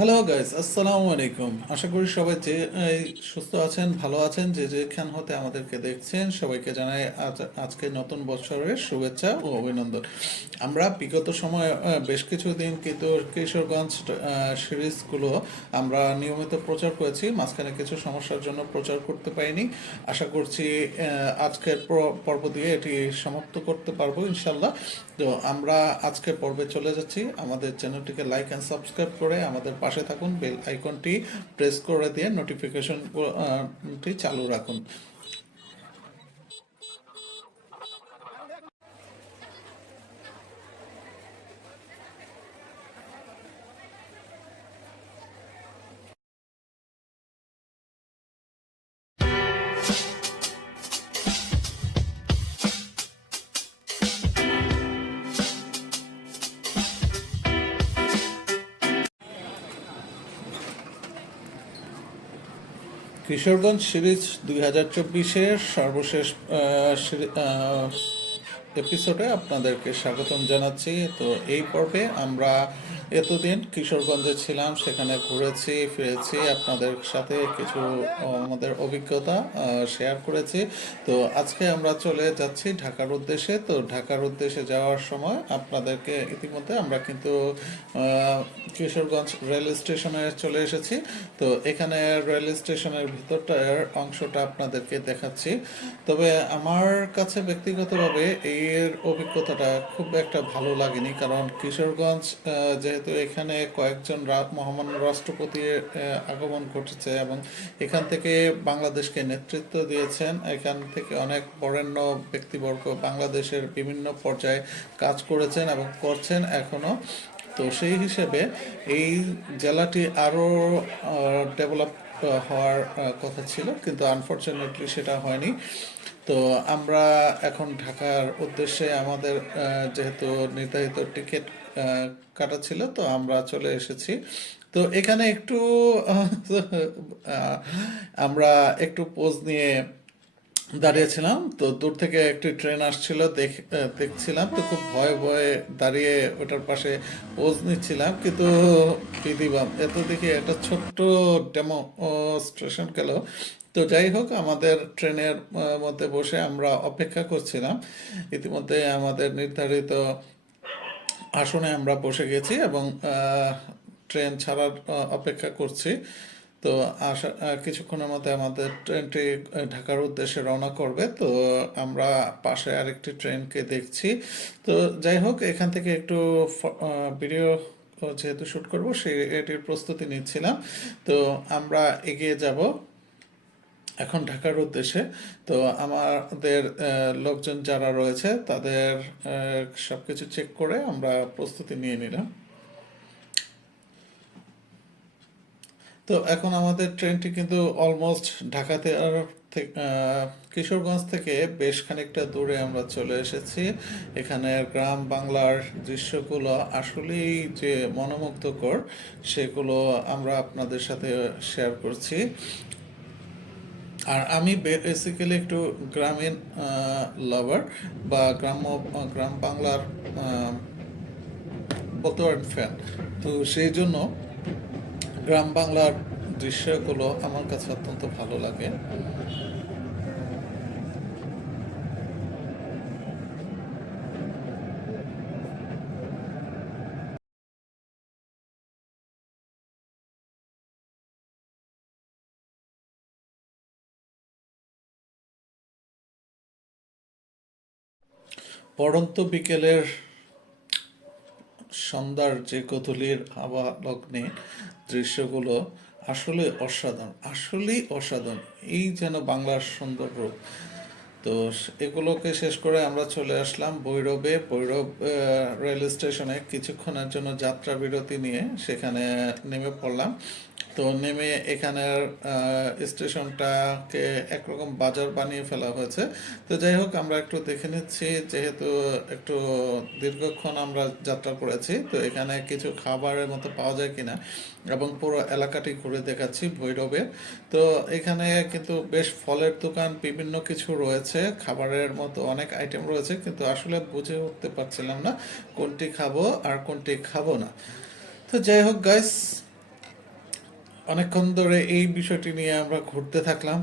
Hello guys আসসালামু আলাইকুম আশা করি সবাই যে সুস্থ আছেন, ভালো আছেন, যে যেখান হতে আমাদেরকে দেখছেন, সবাইকে জানাই আজকে নতুন বছরের শুভেচ্ছা ও অভিনন্দন। আমরা বিগত সময় বেশ কিছুদিন কিন্তু কিশোরগঞ্জ সিরিজগুলো আমরা নিয়মিত প্রচার করেছি। মাঝখানে কিছু সমস্যার জন্য প্রচার করতে পারিনি। আশা করছি আজকের পর্ব দিয়ে এটি সমাপ্ত করতে পারব ইনশাল্লাহ তো আমরা আজকের পর্বে চলে যাচ্ছি। আমাদের চ্যানেলটিকে লাইক অ্যান্ড সাবস্ক্রাইব করে আমাদের পাশে থাকুন বেল আইকনটি প্রেস করে দিয়ে নোটিফিকেশনটি চালু রাখুন। কিশোরগঞ্জ সিরিজ দুই হাজার চব্বিশের সর্বশেষ এপিসোডে আপনাদেরকে স্বাগতম জানাচ্ছি। তো এই পর্বে আমরা এতদিন কিশোরগঞ্জে ছিলাম সেখানে ঘুরেছি ফিরেছি আপনাদের সাথে কিছু আমাদের অভিজ্ঞতা শেয়ার করেছি। তো আজকে আমরা চলে যাচ্ছি ঢাকার উদ্দেশ্যে। তো ঢাকার উদ্দেশ্যে যাওয়ার সময় আপনাদেরকে ইতিমধ্যে আমরা কিন্তু কিশোরগঞ্জ রেল স্টেশনে চলে এসেছি। তো এখানে রেল স্টেশনের ভিতরটার অংশটা আপনাদেরকে দেখাচ্ছি। তবে আমার কাছে ব্যক্তিগতভাবে এর অভিজ্ঞতাটা খুব একটা ভালো লাগেনি কারণ কিশোরগঞ্জ আহ, যেহেতু এখানে কয়েকজন মহামান্য রাষ্ট্রপতির আগমন ঘটেছে এবং এখান থেকে বাংলাদেশকে নেতৃত্ব দিয়েছেন। এখান থেকে অনেক বরেণ্য ব্যক্তিবর্গ বাংলাদেশের বিভিন্ন পর্যায়ে কাজ করেছেন এবং করছেন এখনও তো সেই হিসেবে এই জেলাটি আরও ডেভেলপ হওয়ার কথা ছিল, কিন্তু আনফর্চুনেটলি সেটা হয়নি। তো আমরা এখন ঢাকার উদ্দেশ্যে আমাদের যেহেতু নির্ধারিত টিকিট কাটা ছিল, তো আমরা চলে এসেছি। তো এখানে একটু আমরা একটু পোজ নিয়ে দাঁড়িয়েছিলাম। তো দূর থেকে একটি ট্রেন আসছিল, দেখ দেখছিলাম। তো খুব ভয়ে ভয়ে দাঁড়িয়ে ওটার পাশে পোজ নিচ্ছিলাম। কিন্তু বিধিবাম এত দেখি একটা ছোট্ট ডেমো স্টেশন গেল। তো যাই হোক, আমাদের ট্রেনের মধ্যে বসে আমরা অপেক্ষা করছিলাম। ইতিমধ্যে আমাদের নির্ধারিত আসনে আমরা বসে গেছি এবং ট্রেন ছাড়ার অপেক্ষা করছি। তো আসা কিছুক্ষণের মধ্যে আমাদের ট্রেনটি ঢাকার উদ্দেশ্যে রওনা করবে। তো আমরা পাশে আরেকটি ট্রেনকে দেখছি। তো যাই হোক, এখান থেকে একটু ভিডিও যেহেতু শ্যুট করব, সেই এটির প্রস্তুতি নিচ্ছিলাম। তো আমরা এগিয়ে যাব এখন ঢাকার উদ্দেশ্যে। তো আমাদের লোকজন যারা রয়েছে, তাদের সব কিছু চেক করে আমরা প্রস্তুতি নিয়ে নিলাম। তো এখন আমাদের ট্রেনটি কিন্তু অলমোস্ট ঢাকাতে আর কিশোরগঞ্জ থেকে বেশ খানিকটা দূরে আমরা চলে এসেছি। এখানে গ্রাম বাংলার দৃশ্যগুলো আসলেই যে মনোমুগ্ধকর, সেগুলো আমরা আপনাদের সাথে শেয়ার করছি। আর আমি বেসিক্যালি একটু গ্রামীণ লাভার বা গ্রাম্য, গ্রাম বাংলার বলতে পারেন ফ্যান তো সেই জন্য গ্রাম বাংলার দৃশ্যগুলো আমার কাছে অত্যন্ত ভালো লাগে। পড়ন্ত বিকেলের সন্ধ্যার যে কদলির হাওয়া লগ্নে দৃশ্যগুলো আসলে অসাধারণ, আসলেই অসাধারণ। এই যেন বাংলার সুন্দর রূপ। তো এগুলোকে শেষ করে আমরা চলে আসলাম ভৈরবে। ভৈরব রেল স্টেশনে কিছুক্ষণের জন্য যাত্রা বিরতি নিয়ে সেখানে নেমে পড়লাম। তো নেমে এখানের স্টেশনটাকে একরকম বাজার বানিয়ে ফেলা হয়েছে। তো যাই হোক, আমরা একটু দেখে নিচ্ছি, যেহেতু একটু দীর্ঘক্ষণ আমরা যাত্রা করেছি, তো এখানে কিছু খাবারের মতো পাওয়া যায় কিনা এবং পুরো এলাকাটি ঘুরে দেখাচ্ছি ভৈরবের। তো এখানে কিন্তু বেশ ফলের দোকান, বিভিন্ন কিছু রয়েছে, খাবারের মতো অনেক আইটেম রয়েছে, কিন্তু আসলে বুঝে উঠতে পারছিলাম না কোনটি খাব আর কোনটি খাব না। তো যাই হোক গাইস অনেকক্ষণ ধরে এই বিষয়টি নিয়ে আমরা ঘুরতে থাকলাম।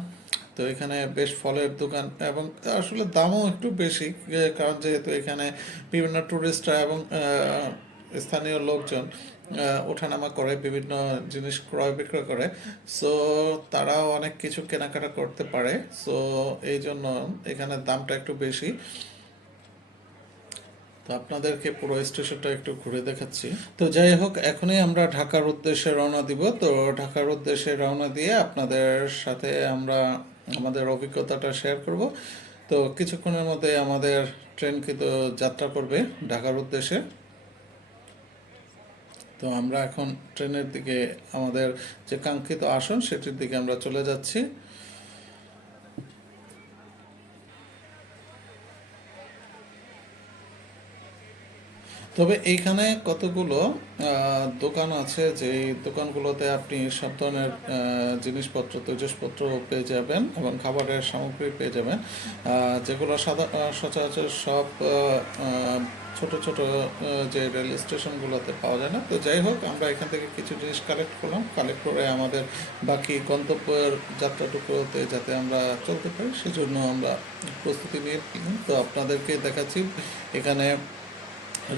তো এখানে বেশ ফলের দোকান এবং আসলে দামও একটু বেশি কারণ যেহেতু এখানে বিভিন্ন টুরিস্টরা এবং স্থানীয় লোকজন ওঠানামা করে, বিভিন্ন জিনিস ক্রয় বিক্রয় করে। সো তারাও অনেক কিছু কেনাকাটা করতে পারে। সো এই জন্য এখানে দামটা একটু বেশি। তো আপনাদেরকে পুরো স্টেশনটা একটু ঘুরে দেখাচ্ছি। তো যাই হোক, এখনই আমরা ঢাকার উদ্দেশ্যে রওনা দিব। তো ঢাকার উদ্দেশ্যে রওনা দিয়ে আপনাদের সাথে আমরা আমাদের অভিজ্ঞতাটা শেয়ার করব। তো কিছুক্ষণের মধ্যে আমাদের ট্রেন কিন্তু যাত্রা করবে ঢাকার উদ্দেশ্যে। তো আমরা এখন ট্রেনের দিকে আমাদের যে কাঙ্ক্ষিত আসন, সেটির দিকে আমরা চলে যাচ্ছি। তবে এইখানে কতগুলো দোকান আছে? যে দোকানগুলোতে আপনি সব ধরনের জিনিসপত্র, তৈজসপত্র পেয়ে যাবেন এবং খাবারের সামগ্রী পেয়ে যাবেন। যেগুলো সচরাচর সব ছোট ছোট যে রেল স্টেশনগুলোতে পাওয়া যায় না। তো যাই হোক, আমরা এখান থেকে কিছু জিনিস কালেক্ট করলাম। কালেক্ট করে আমাদের বাকি গন্তব্যের যাত্রাটুকুতে যাতে আমরা চলতে পারি, সেজন্য আমরা প্রস্তুতি নিয়ে। তো আপনাদেরকে দেখাচ্ছি, এখানে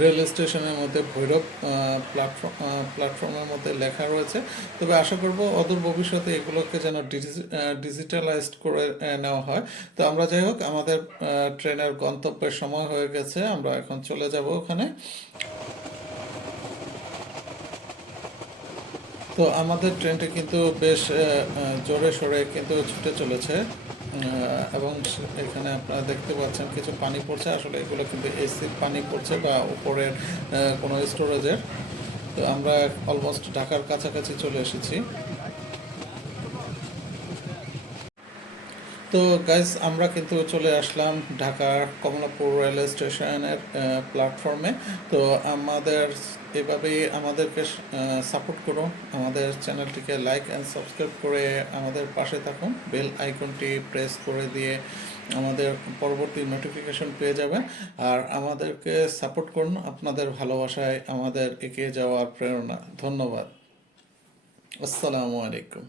রেল স্টেশনের মধ্যে ভৈরব প্ল্যাটফর্ম প্ল্যাটফর্মের মধ্যে লেখা রয়েছে। তবে আশা করব অদূর ভবিষ্যতে এগুলোকে যেন ডিজিটালাইজড করে নেওয়া হয়। তো আমরা যাই হোক, আমাদের ট্রেনের গন্তব্যের সময় হয়ে গেছে। আমরা এখন চলে যাব ওখানে। তো আমাদের ট্রেনটি কিন্তু বেশ জোরে সোরে কিন্তু ছুটে চলেছে। এবং এখানে আপনারা দেখতে পাচ্ছেন কিছু পানি পড়ছে। আসলে এগুলো কিন্তু এসির পানি পড়ছে বা উপরের কোনো স্টোরেজের তো আমরা অলমোস্ট ঢাকার কাছাকাছি চলে এসেছি। তো গাইস আমরা কিন্তু চলে আসলাম ঢাকার কমলাপুর রেলওয়ে স্টেশনের প্ল্যাটফর্মে তো আমাদের এভাবেই আমাদেরকে সাপোর্ট করো। আমাদের চ্যানেলটিকে লাইক অ্যান্ড সাবস্ক্রাইব করে আমাদের পাশে থাকুন। বেল আইকনটি প্রেস করে দিয়ে আমাদের পরবর্তী নোটিফিকেশন পেয়ে যাবেন। আর আমাদেরকে সাপোর্ট করুন। আপনাদের ভালোবাসায় আমাদের এগিয়ে যাওয়ার প্রেরণা। ধন্যবাদ। আসসালামু আলাইকুম।